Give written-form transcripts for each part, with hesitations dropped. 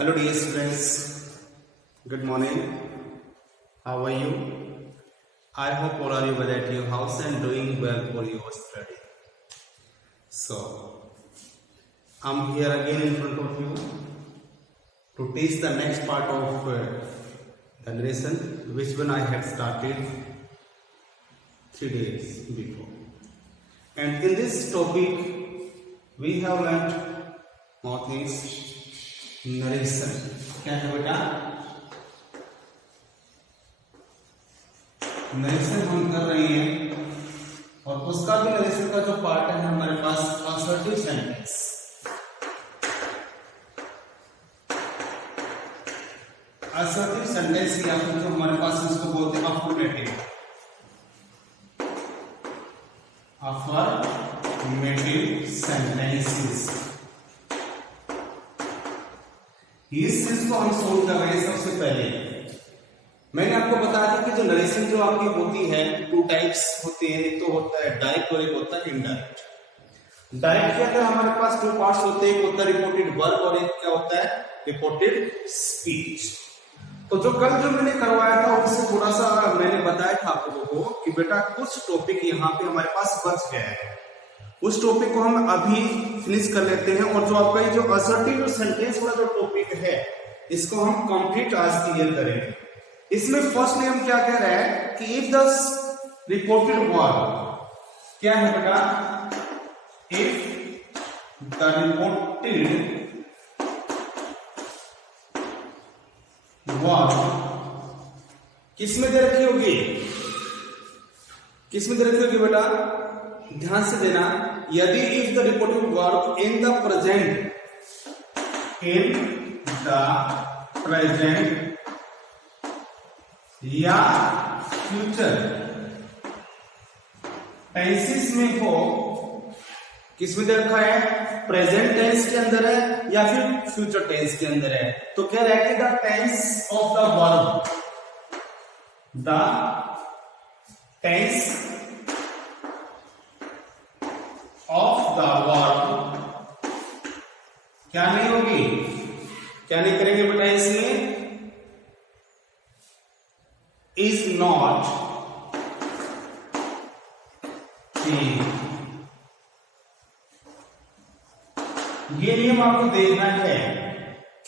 Hello dear students, good morning. How are you? I hope all are you well at your house and doing well for your study. So, I'm here again in front of you to teach the next part of the lesson which one I had started 3 days before. And in this topic we have learnt more things. Narration क्या है बेटा? Narration हम कर रहे हैं और उसका भी नरेशन का जो पार्ट है हमारे पास असर्टिव सेंटेंस। असर्टिव सेंटेंस या फिर जो हमारे पास इसको बोलते हैं अफर्मेटिव सेंटेंसेस। इस चीज को हम सोल्व कर रहे हैं। सबसे पहले मैंने आपको बताया था कि जो नरेशन जो आपकी होती है टू टाइप्स होते हैं, एक तो होता है डायरेक्ट और एक होता है इनडायरेक्ट। डायरेक्ट के अंदर हमारे पास दो पार्ट्स होते हैं, एक होता है रिपोर्टेड वर्ब और एक क्या होता है रिपोर्टेड स्पीच। तो जो कल जो मैंने करवाया था उससे थोड़ा सा मैंने बताया था आप लोगों को कि बेटा कुछ टॉपिक यहाँ पे हमारे पास बच गया है, उस टॉपिक को हम अभी फिनिश कर लेते हैं। और जो आपका ये जो असर्टिव सेंटेंस वाला जो टॉपिक है इसको हम कंप्लीट आज क्लियर करेंगे। इसमें फर्स्टली हम क्या कह रहे हैं कि इफ द रिपोर्टेड वर्ब क्या है बेटा? इफ द रिपोर्टेड वर्ब किसमें दे रखी होगी? किसमें दे रखी होगी बेटा? ध्यान से देना। यदि if the reported verb in the present या फ्यूचर टेंसेस में हो, किसमें दे रखा है? प्रेजेंट टेंस के अंदर है या फिर फ्यूचर टेंस के अंदर है। तो कह रहा है कि the tense of the verb, the tense of the verb क्या नहीं होगी? क्या नहीं करेंगे बेटा इसमें? Is not change. ये नियम आपको देखना है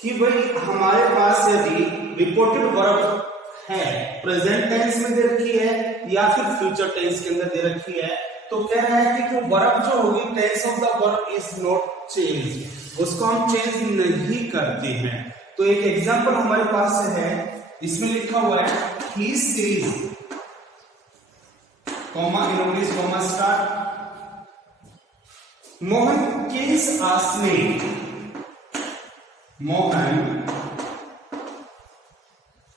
कि भाई हमारे पास यदि रिपोर्टेड वर्ब है प्रेजेंट टेंस में दे रखी है या फिर फ्यूचर टेंस के अंदर दे रखी है, तो कह रहा है कि जो वर्ब जो होगी tense of the verb is not change, उसको हम चेंज नहीं करते हैं। तो एक एग्जांपल हमारे पास है, इसमें लिखा हुआ है he sees comma English comma start Mohan kills a snake. Mohan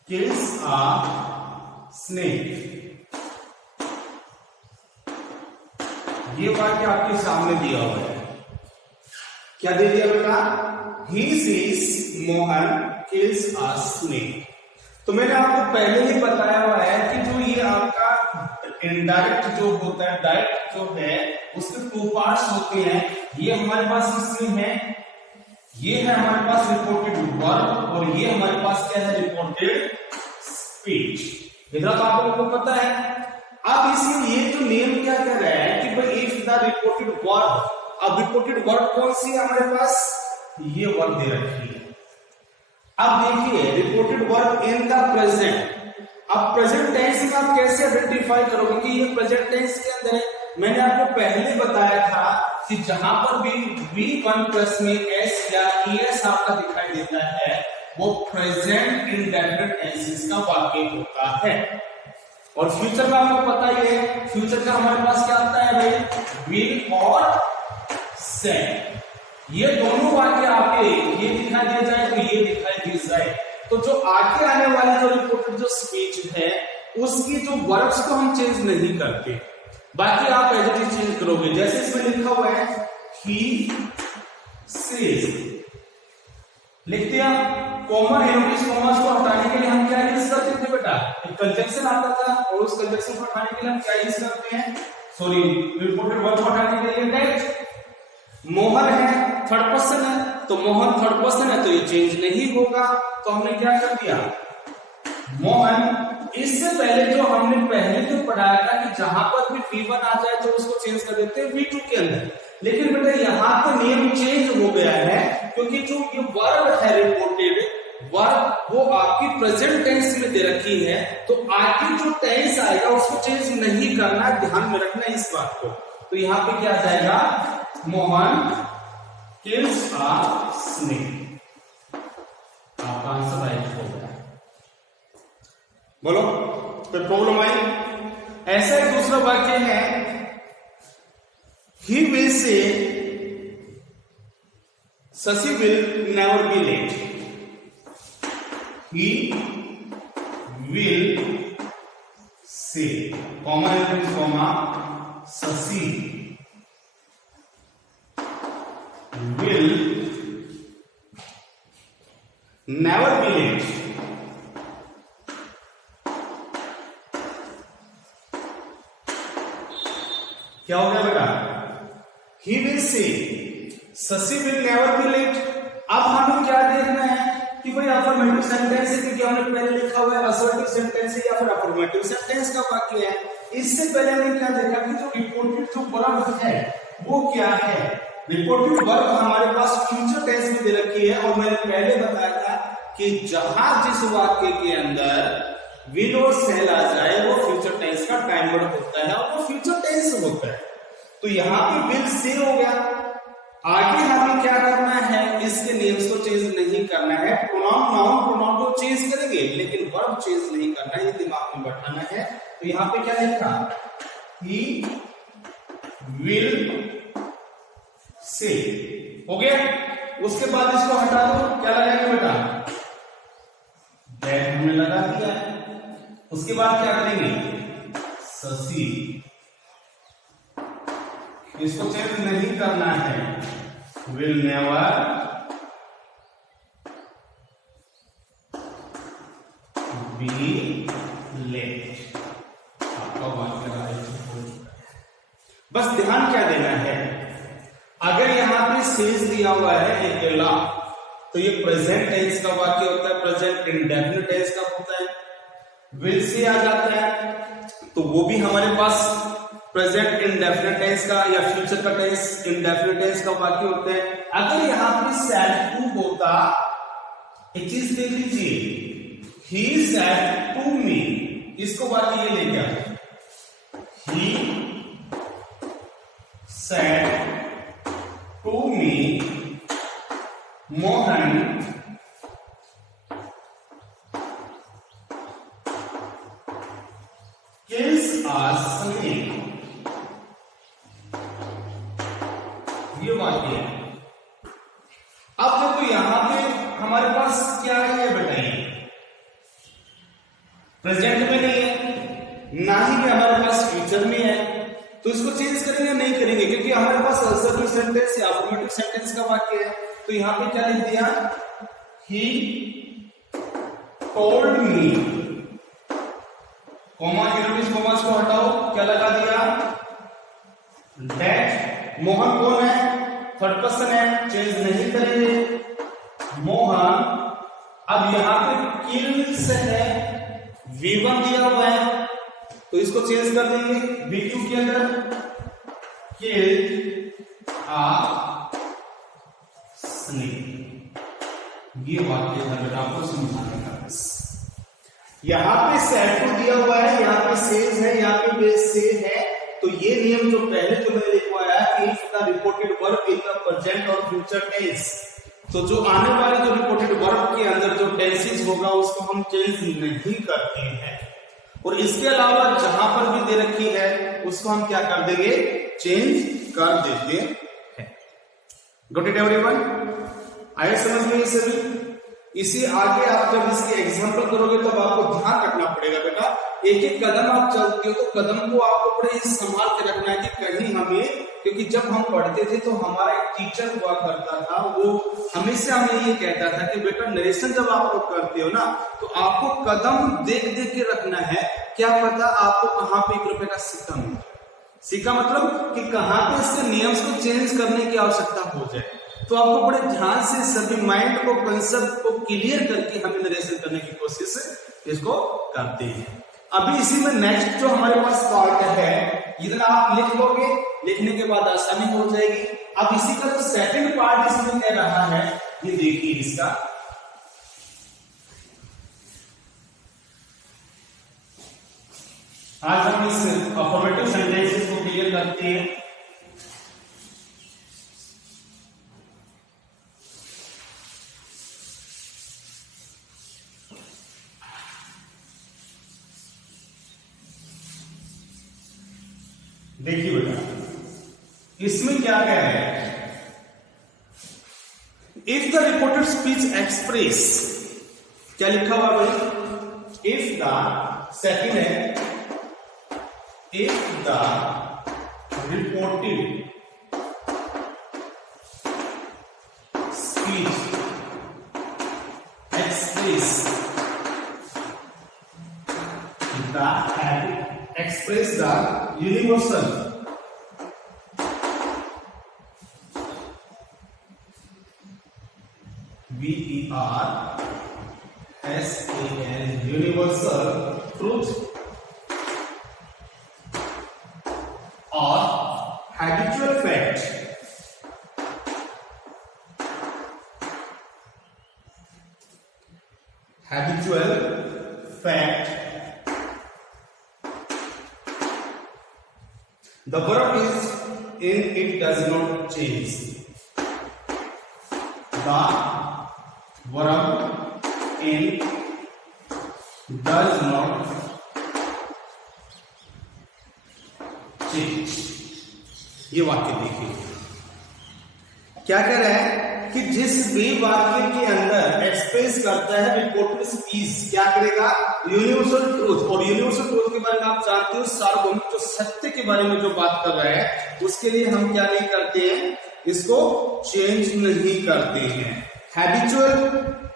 kills a snake. ये वाक्य आपके सामने दिया हुआ है। क्या दे दिया बेटा? He sees Mohan kills a snake. तो मैंने आपको पहले ही बताया हुआ है कि जो ये आपका इनडायरेक्ट जो होता है, डायरेक्ट जो है उसके टू पार्ट्स होते हैं। ये हमारे पास इसमें है, ये है हमारे पास रिपोर्टेड वर्ब और ये हमारे पास क्या है? Reported speech. इधर तो आप लोगों को पता है। अब इसमें ये जो नियम क्या कह रहा है कि भाई इफ द रिपोर्टेड वर्ब, अब रिपोर्टेड वर्ब कौन सी है हमारे पास? ये वर्ब दे रखी है। अब देखिए reported verb in the present. अब प्रेजेंट टेंस में आप कैसे आइडेंटिफाई करोगे कि ये प्रेजेंट टेंस के अंदर है? मैंने आपको पहले बताया था कि जहां पर भी V1 प्लस में S या ES आपका दिखाई देता है वो प्रेजेंट इंडेफिनिट टेंसेस का वाक्य होता है। और फ्यूचर का आपको पता ही है, फ्यूचर का हमारे पास क्या आता है भाई? विल और सेड। ये दोनों वाक्य आपके ये दिखाई दे जाए तो ये दिखाई दे जाए, तो जो आगे आने वाली जो रिपोर्टेड जो स्पीच है उसकी जो वर्ब्स को हम चेंज नहीं करते, बाकी आप एज इट इज चेंज करोगे। जैसे इसमें लिखा हुआ है ही सेज, लिखते हैं कॉमा इंग्लिश कॉमर्स को हटाने के लिए हम क्या यूज करते थे बेटा? एक कंजंक्शन आता था और उस कंजंक्शन को हटाने के लिए हम क्या यूज करते हैं? सॉरी, रिपोर्टेड वर्ब को हटाने के लिए दैट। मोहन है थर्ड पर्सन है, तो मोहन थर्ड पर्सन है, तो ये चेंज नहीं होगा। तो हमने क्या कर दिया, मोहन, इससे पहले जो हमने पहले जो पढ़ाया था कि जहां पर भी V1 आ जाए तो उसको चेंज कर देते हैं V2 के अंदर, लेकिन बेटा यहाँ पे नियम चेंज हो गया है, क्योंकि जो ये वर्ब है रिपोर्टेड वर्ब वो आपकी प्रेजेंट टेंस में दे रखी है, तो आगे जो टेंस आएगा उसको चेंज नहीं करना, ध्यान में रखना इस बात को। तो यहाँ पे क्या आ जाएगा, मोहन किल्स अ स्नेक, आपका आंसर राइट हो गया। बोलो, कोई प्रॉब्लम आई? ऐसा एक दूसरा वाक्य है, he will say Shashi will never be late, he will say, comma Shashi will never be late. क्या हो गया बेटा, he will say Shashi will never be late। अब हमें क्या देखना है कि भाई अफर्मेटिव सेंटेंस है, क्योंकि हमने पहले लिखा हुआ है असर्टिव सेंटेंस है या फिर अफर्मेटिव सेंटेंस का वाक्य है। इससे पहले हमने क्या देखा कि जो रिपोर्टेड जो वर्ब है वो क्या है, रिपोर्टेड वर्ब हमारे पास फ्यूचर टेंस में दे रखी है, और मैंने पहले बताया था कि जहां जिस वाक्य के अंदर विल और शैल आ जाए वो फ्यूचर टेंस का टाइम वर्ड होता है और वो फ्यूचर टेंस होता है। तो यहाँ पे विल से हो गया, आगे हमें क्या करना है, इसके नेम्स को चेंज नहीं करना है, प्रोनाउन नाउन प्रोनाउन को चेंज करेंगे लेकिन वर्ब चेंज नहीं करना है, ये दिमाग में बैठाना है। तो यहाँ पे क्या लिखा, ही विल से, हो गया। उसके बाद इसको हटा दो, क्या लगाएंगे बेटा, दैट हमने लगा दिया। उसके बाद क्या करेंगे, शशि, इसको चेंज नहीं करना है, will never be late। आपका वाक्य राइट हो चुका है। बस ध्यान क्या देना है, अगर यहां पे सेज दिया हुआ है अकेला, तो ये प्रेजेंट टेंस का वाक्य होता है, प्रेजेंट इंडेफिनिट टेंस का होता है। विल से आ जाता है तो वो भी हमारे पास प्रेजेंट इंडेफिनिट टेंस का या फ्यूचर का टेंस इंडेफिनिट टेंस का वाक्य होते हैं। अगर यहां पे सेड टू होता, एक चीज देख लीजिए, ही सेड टू मी, इसको वाक्य ये ले गया, he said to me Mohan kills a snake, ये वाक्य है। अब देखो यहां पे हमारे पास क्या है बताइए, प्रेजेंट में नहीं है, ना ही हमारे पास फ्यूचर में है, तो इसको चेंज करेंगे नहीं करेंगे, क्योंकि हमारे पास असर्टिव सेंटेंस या अफर्मेटिव सेंटेंस का वाक्य है। तो यहां पे क्या लिख दिया, he told me, comma inverse commas को हटाओ, क्या लगा दिया, दैट, मोहन कौन है, थर्ड पर्सन है, चेंज नहीं करेंगे, मोहन। अब यहां पे किल्स है, V1 दिया हुआ है तो इसको चेंज कर देंगे V2 के अंदर, किल अ स्नेक। ये वाक्य है बेटा आपको समझाने का, बस यहां पे सेड टू दिया हुआ है, यहां पे सेज है, यहां पे बेस से है, तो ये नियम जो पहले जो मैंने लिखवाया है, if the reported verb in the present और फ्यूचर टेंस, तो जो आने वाले जो रिपोर्टेड वर्ब के अंदर जो टेंसेस होगा उसको हम चेंज नहीं करते हैं, और इसके अलावा जहां पर भी दे रखी है उसको हम क्या कर देंगे, चेंज कर देते हैं। Got it everyone? आए समझ में ये सभी? इसी आगे आप जब इसकी एग्जांपल करोगे तब आपको ध्यान रखना पड़ेगा बेटा, एक एक कदम आप चलते हो तो कदम को आपको बड़े संभाल के रखना है कि कहीं हमें, क्योंकि जब हम पढ़ते थे तो हमारा एक टीचर हुआ करता था, वो हमेशा हमें ये कहता था कि बेटा नरेशन जब आप लोग करते हो ना तो आपको कदम देख देख के रखना है, क्या पता आपको कहां पे 1 रुपए का सिक्का मिले। सिक्का मतलब कि कहां पे इसके नियम्स को चेंज करने की आवश्यकता हो जाए। तो आपको बड़े ध्यान से सभी माइंड को, कंसेप्ट को क्लियर करके हमें नरेशन करने की कोशिश इसको करते हैं। अभी इसी में नेक्स्ट जो हमारे पास पार्ट है, इतना आप लिख लोगे, लिखने के बाद आसानी हो जाएगी। अब इसी का जो सेकंड पार्ट इसमें कह रहा है, ये देखिए इसका। आज हम इस अफर्मेटिव सेंटेंसेस को क्लियर करते हैं। देखिए बेटा, इसमें क्या कह रहे हैं? If the reported speech express, क्या लिखा हुआ भाई? इफ द, सेकंड है, if the reported speech express the universal universal truth or habitual fact, the verb is in, it does not change. The verb in does not change. ये वाक्य देखिए क्या कह रहा है कि जिस भी वाक्य के अंदर एक्सप्रेस करता है रिपोर्टेड स्पीच, क्या करेगा? Universal truth. और यूनिवर्सल ट्रूथ के बारे में आप जानते हो, सार्वभौमिक जो सत्य के बारे में जो बात कर रहा है, उसके लिए हम क्या नहीं करते हैं? इसको चेंज नहीं करते हैं। हैबिचुअल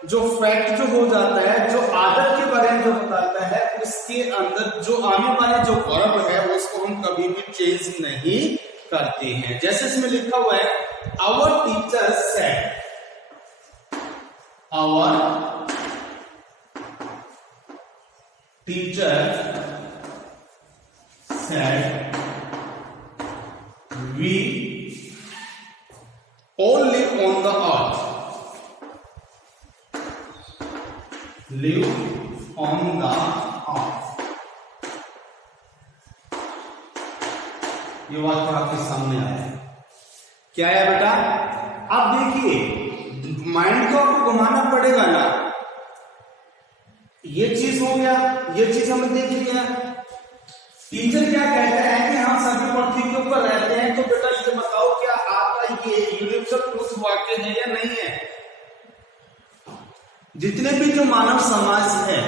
जो फैक्ट जो हो जाता है, जो आदत के बारे में जो बताता है, उसके अंदर जो आने वाले जो वर्ब है उसको हम कभी भी चेंज नहीं करते हैं। जैसे इसमें लिखा हुआ है, our teacher said, our teacher said we all live on the earth, live on the earth। ये वाक्य आपके सामने आया है। क्या है बेटा? अब देखिए, माइंड को आपको घुमाना पड़ेगा ना। ये चीज हो गया, ये चीज हमने देख लिया। टीचर क्या कहता है कि हम सभी पृथ्वी के ऊपर रहते हैं, तो बेटा ये बताओ क्या आपका ये यूनिवर्सल ट्रूथ वाक्य है या नहीं है? जितने भी जो मानव समाज है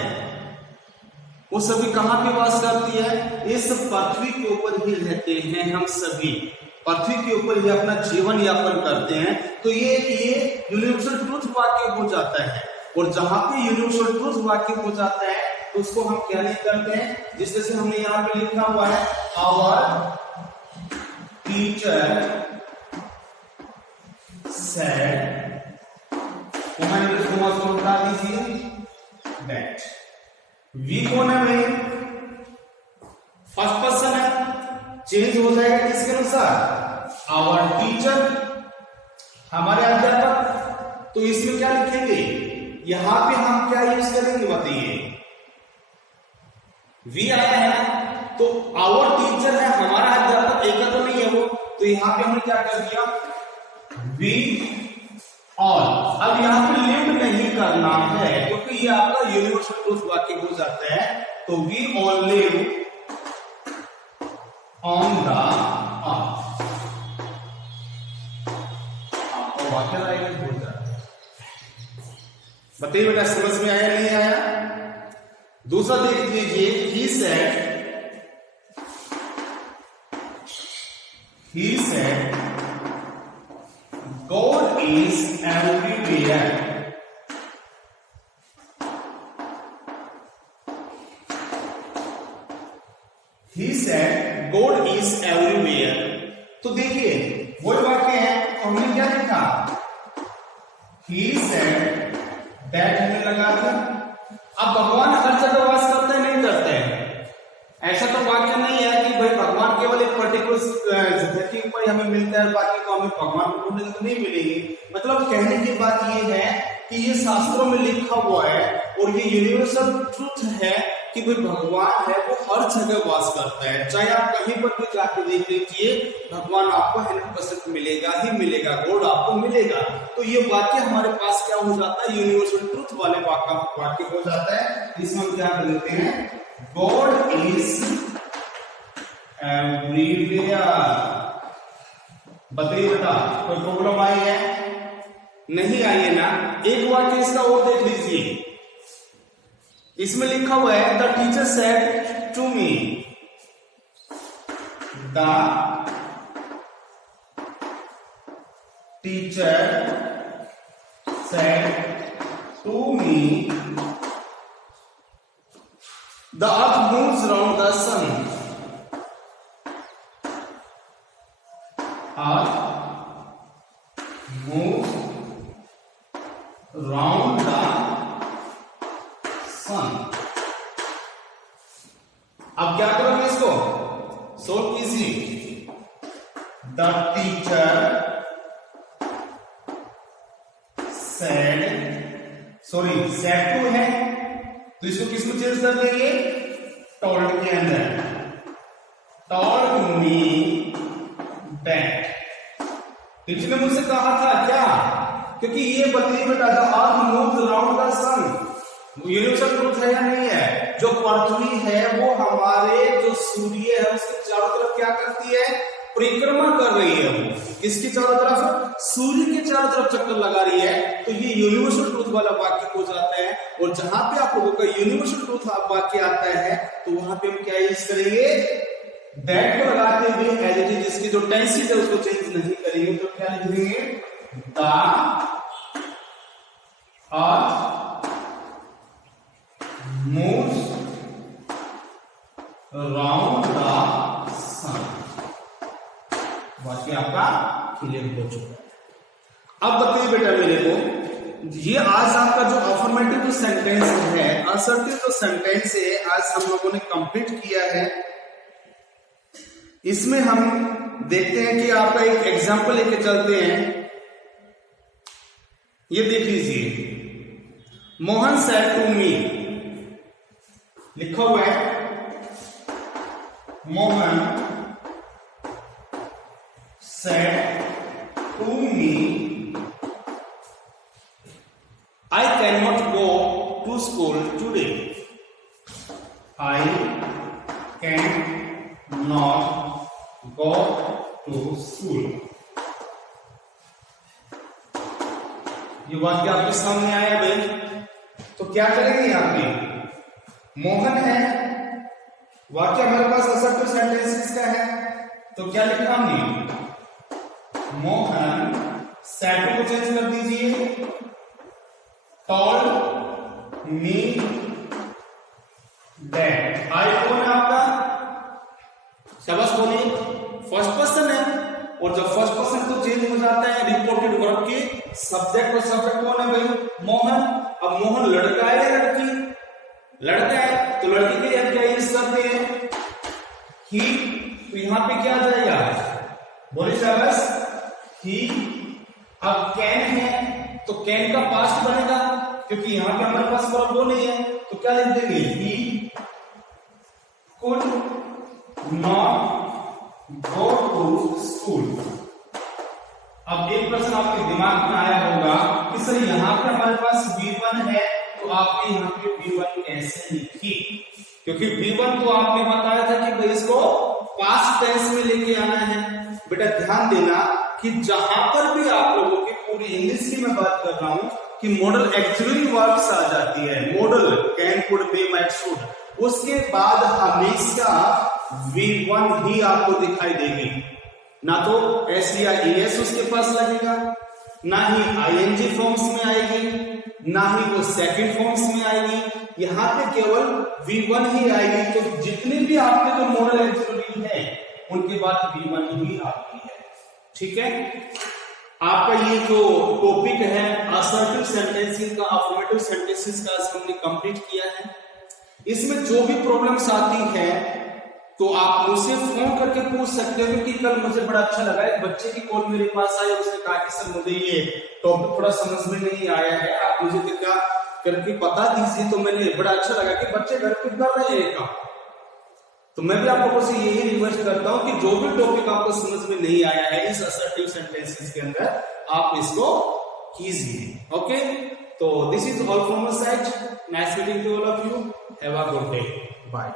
वो सभी कहां पे वास करती है? इस पृथ्वी के ऊपर ही रहते हैं। हम सभी पृथ्वी के ऊपर ही अपना जीवन यापन करते हैं। तो ये यूनिवर्सल ट्रूथ वाक्य हो जाता है। और जहां पे यूनिवर्सल ट्रूथ वाक्य हो जाता है तो उसको हम क्या नहीं करते हैं? जिस तरह से हमने यहां पे लिखा हुआ है, आवर टीचर सेड, को बता दीजिए दैट। वी कौन है भाई? फर्स्ट पर्सन है, चेंज हो जाएगा किसके अनुसार? आवर टीचर, हमारे अध्यापक। तो इसमें क्या लिखेंगे? यहां पे हम क्या यूज करेंगे बताइए? वी आया है तो आवर टीचर है, हमारा अध्यापक, एक तो नहीं है वो, तो यहां पे हमने क्या कर दिया? We all. अब यहां पे लिव नहीं करना है क्योंकि ये आपका यूनिवर्सल ट्रूथ वाक्य हो जाता है। तो we all live on the earth, आपको वाक्य लाइन हो जाता है। बताइए बेटा, समझ में आया नहीं आया? दूसरा देख लीजिए, he said God is everywhere। He said God is everywhere। तो देखिए वही वाक्य है, तो हमने क्या लिखा? he said that हमने लगा दिया। अब भगवान हर जगह वास करते हैं नहीं करते हैं, ऐसा तो वाक्य नहीं है कि भाई भगवान केवल एक पर्टिकुलर धरती पर हमें मिलता है, बाकी को हमें भगवान को ढूंढने तो नहीं मिलेंगे। मतलब कहने की बात ये है कि ये शास्त्रों में लिखा हुआ है और ये यूनिवर्सल ट्रूथ है कि भाई भगवान है वो हर जगह वास करता है। चाहे आप कहीं पर भी जाके देख लीजिए, भगवान आपको 100% मिलेगा ही मिलेगा, गॉड आपको मिलेगा। तो ये वाक्य हमारे पास क्या हो जाता है, यूनिवर्सल ट्रूथ वाले वाक्य हो जाता है। इसमें हम क्या कर लेते हैं, गॉड इज एवरीवेयर। बताइए बेटा कोई प्रॉब्लम आई है? नहीं आई है ना। एक वाक्य इसका और देख लीजिए, इसमें लिखा हुआ है the teacher said to me, the teacher said to me the earth moves around the sun. Earth moves around the sun. अब क्या करोगे इसको? सोल्व कीजिए। The teacher said, said to है तो इसको किसको चेंज कर देंगे, टोल्ड के अंदर, टोल्ड मी दैट। टीचर ने मुझसे कहा था क्या, क्योंकि ये बताइए बेटा the earth moves around the sun, universal truth है या नहीं है? जो पृथ्वी है वो हमारे जो सूर्य है उसके चारों तरफ क्या करती है, परिक्रमा कर रही है। वो किसकी चारों तरफ, सूर्य के चारों तरफ चक्कर लगा रही है। तो ये यूनिवर्सल ट्रूथ वाला वाक्य हो जाता है। और जहां पे आप लोगों का यूनिवर्सल ट्रूथ वाक्य आता है तो वहां पे हम क्या यूज करेंगे, दैट को लगाते हुए एज इट इज, इसकी जो टेंसेस है उसको चेंज नहीं करेंगे। तो क्या लिख देंगे, the earth moves around the sun. वाक्य आपका क्लियर हो चुका है। अब बताइए बेटा मेरे को, ये आज आपका जो अफर्मेटिव जो सेंटेंस है, असर्टिव जो सेंटेंस है, आज हम लोगों ने कंप्लीट किया है। इसमें हम देखते हैं कि आपका एक एग्जांपल लेके चलते हैं। ये देख लीजिए, मोहन सेड टू मी, लिखा हुआ है Mohan said to me, I cannot go to school today. I cannot go to school. ये वाक्य आपके सामने आया भाई, तो क्या करेंगे यहाँ पे, मोहन है, वाक्य हमारे पास असर्टिव सेंटेंस किसका है, तो क्या लिखा हमने, मोहन, सेड को चेंज कर दीजिए, टोल्ड मी दैट। आई कौन है आपका, शाबाश बोलिए, फर्स्ट पर्सन है। और जब फर्स्ट पर्सन तो चेंज हो जाता है रिपोर्टेड वर्ब के सब्जेक्ट, और सब्जेक्ट कौन है भाई, मोहन। अब मोहन लड़का है या लड़की, लड़का है, तो लड़की के लिए क्या यूज करते हैं, ही। तो यहां पे क्या आ जाएगा, बोलिए शाबाश, ही। अब कैन है तो कैन का पास्ट बनेगा, क्योंकि यहां पे हमारे पास वर्ब वो नहीं है, तो क्या लिख देंगे, he could not go to school. अब एक प्रश्न आपके दिमाग में आया होगा कि सर यहां पे हमारे पास V1 है, तो आपने यहाँ पे V1 कैसे लिखी, क्योंकि V1 तो आपने बताया था कि भाई इसको पास्ट टेंस में लेके आना है। बेटा ध्यान देना कि जहां पर भी आप लोगों की पूरी इंग्लिश की मैं बात कर रहा हूं कि मॉडल एक्चुअली वर्ब्स आ जाती है, modal can, could, be, might, should, उसके बाद हमेशा V1 ही आपको दिखाई देगी। ना तो एस या ES उसके पास लगेगा, ना ही ING फॉर्म्स में आएगी, ना ही वो सेकंड फॉर्म्स में आएगी, यहां पे केवल V1 ही आएगी। तो जितने भी आपके जो मॉडल एक्चुअली है उनके बाद V1 ही आती है, ठीक है। आपका ये जो टॉपिक है असर्टिव सेंटेंसिंग का, अफर्मेटिव सेंटेंसेस का, हमने कंप्लीट किया है। इसमें जो भी प्रॉब्लम्स आती है तो आप मुझसे फोन करके पूछ सकते हो, क्योंकि कल मुझे बड़ा अच्छा लगा, एक बच्चे की कॉल मेरे पास आई, उसने कहा कि सर मुझे ये टॉपिक थोड़ा समझ में नहीं आया है, आप मुझे कृपया करके बता दीजिए। तो मैंने बड़ा अच्छा लगा कि बच्चे घर पे कर रहे हैं काम। तो मैं भी आप लोगों से यही रिक्वेस्ट करता हूं कि जो भी टॉपिक आपको समझ में नहीं आया है इस असर्टिव सेंटेंसेस के अंदर, आप इसको कीजिए। ओके, तो this is all from my side. Nice meeting to all of you. Have a good day. Bye.